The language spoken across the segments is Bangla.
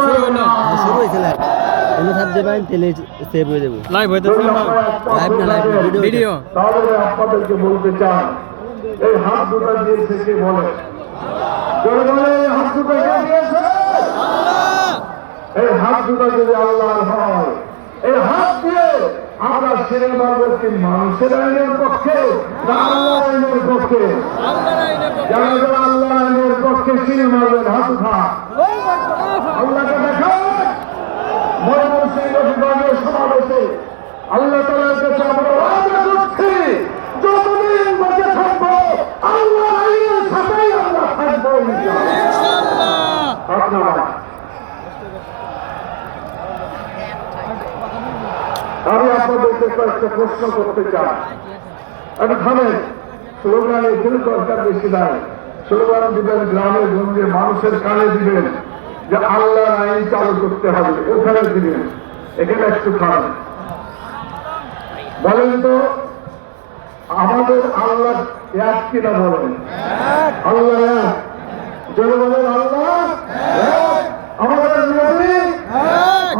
শুরু হয়েছে লাইভ এনে থাক দেবেন তেলে সেভ হয়ে যাবো লাইভ হইতেছে না লাইভ না লাইভ ভিডিও তাহলে আপনাদেরকে বলতে চান এই হাত দুটা দিয়েছে কে বলে এই হাত দুটা কে দিয়েছে এই হাত দুটা যদি আল্লাহর হয় এই হাত দিয়ে আমরা ছেড়ে মারবো কি মানুষের আইনের পক্ষে না আল্লাহর আইনের পক্ষে যারা যারা আল্লাহর আইনের পক্ষে ছেড়ে মারবেন হাত উঠা আল্লাহকে দেখা ময়মনসিংহ বিভাগীয় সমাবেশে আল্লাহ তাআলার কাছে আমরা ওয়াদা করছি যতদিন বেঁচে থাকবো আল্লাহর আইনের সাথেই আমরা থাকবো ইনশাআল্লাহ। আপনারা আমি আপনাদেরকে কয়েকটা প্রশ্ন করতে চাই আমি থামেন স্লোগান এখানে দরকার বেশি নাই স্লোগান দিবেন গ্রামে গঞ্জে মানুষের কানে দিবেন যে আল্লাহর আইন চালু করতে হবে ওখানে দিবেন এখানে একটু খান বলেন তো আমাদের আল্লাহ এক কিনা বলেন আল্লাহ এক যদি বলেন আল্লাহ এক আমাদের নবী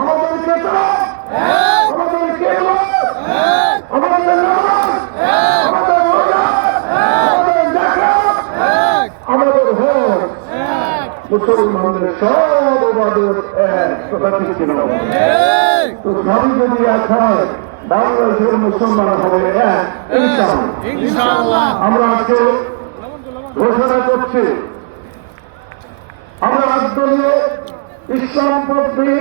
আমাদের কিতাব আমাদের কিতাব আমাদের নামাজ আমাদের রোজা আমাদের যাকাত আমাদের হজ মুসলমানদের সব ইবাদত এক কথা ঠিক কিনা তো সবই যদি এক হয় বাংলাদেশের মুসলমান হবে এক ইনশাআল্লাহ। আমরা আজকে ঘোষণা করছি আমরা একদলীয় ইসলামপন্থী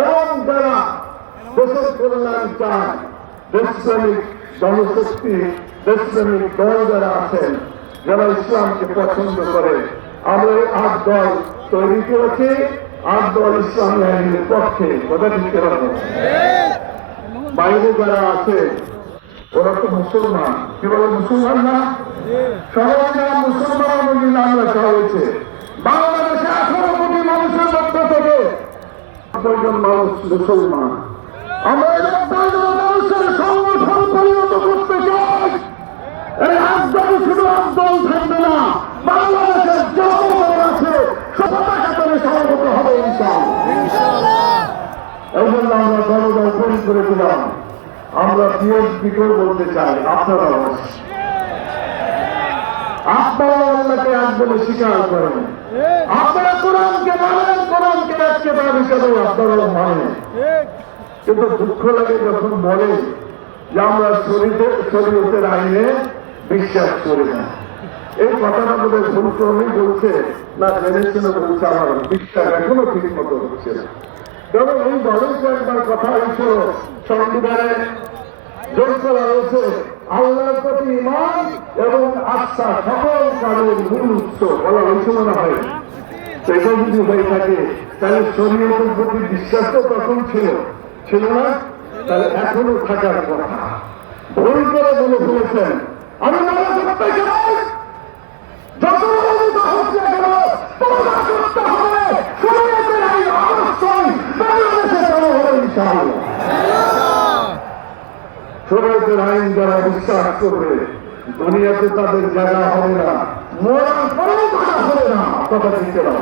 এবং যারা দেশের কল্যাণ চান দেশপ্রেমিক জনশক্তি দেশপ্রেমিক দল যারা আছেন যারা ইসলামকে পছন্দ করে আমরা এই ৮ দল তৈরি করেছি ৮ দল ইসলামী আইনের পক্ষে কথা ঠিক রাখবো বাইরে যারা আছে ওরা তো মুসলমান কি বলে মুসলমান না সবাই যারা মুসলমান অনুযায়ী নাম রাখা হয়েছে বাংলাদেশে 18 কোটি মানুষের মধ্য থেকে 90 জন মানুষ মুসলমান আমরা এই 90 জন মানুষের সংগঠন পরিণত করতে চাই এই ৮ দল শুধু ৮ দল থাকবে না বাংলাদেশের যত দল আছে সবাই কাতারে সমবেত হবে ইনশাআল্লাহ। এই জন্য আমরা দলদল তৈরি করে দিলাম আমরা বিএনপিকেও বলতে চাই আপনারা আল্লাহকে এক বলে স্বীকার করেন আপনারা কোরআনকে মানেন কোরআনকে এক কিতাব হিসেবে আপনারা মানেন কিন্তু দুঃখ লাগে যখন বলে যে আমরা শরীয়তের আইনে বিশ্বাস করি না এই কথাটা বোধহয় ভুল ক্রমেই বলছে না জেনেছিল বলছে আমার বিশ্বাস এখনো ঠিক মতো হচ্ছে না কারণ এই দলের একবার কথা হয়েছিল সংবিধানে যোগ করা হয়েছে আল্লাহর প্রতি ঈমান এবং আস্থা সকল কাজের মূল উৎস বলা হয়েছিল না হয় সেটা যদি হয়ে থাকে তাহলে শরীয়তের প্রতি বিশ্বাস তো তখন ছিল না তাহলে এখনো থাকার কথা ভুল করে বলে ফেলেছেন আমি মনে করতে চাই যত হচ্ছে কেন তওবা করতে হবে শরীয়তের আইন অবশ্যই বাংলাদেশে চালু হবে ইনশাআল্লাহ। শরীয়তের আইন যারা বিশ্বাস করবে দুনিয়াতে তাদের জায়গা হবে না মরার পরেও জায়গা হবে না কথা দিতে না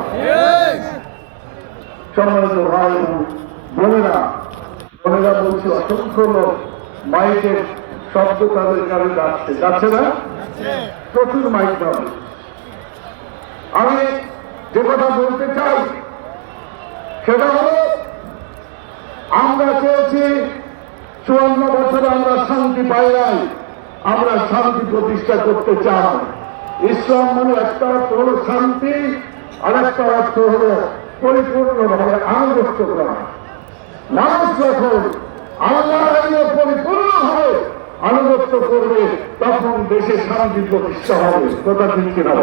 সম্মানিত ভাই বোনেরা বলছে অসংখ্য লোক মাইকের শব্দ তাদের কাছে যাচ্ছে না প্রচুর মাইক পাবে আমি যে কথা বলতে চাই সেটা হল আমরা চেয়েছি 54 বছরে আমরা শান্তি পাই নাই আমরা শান্তি প্রতিষ্ঠা করতে চাই ইসলাম মানে একটা অর্থ হল শান্তি আর একটা অর্থ হল পরিপূর্ণভাবে আনুগত্য করা মানুষ যখন আল্লাহর আইনে পরিপূর্ণভাবে আনুগত্য করবে তখন দেশে শান্তি প্রতিষ্ঠা হবে কথা ঠিক কিনা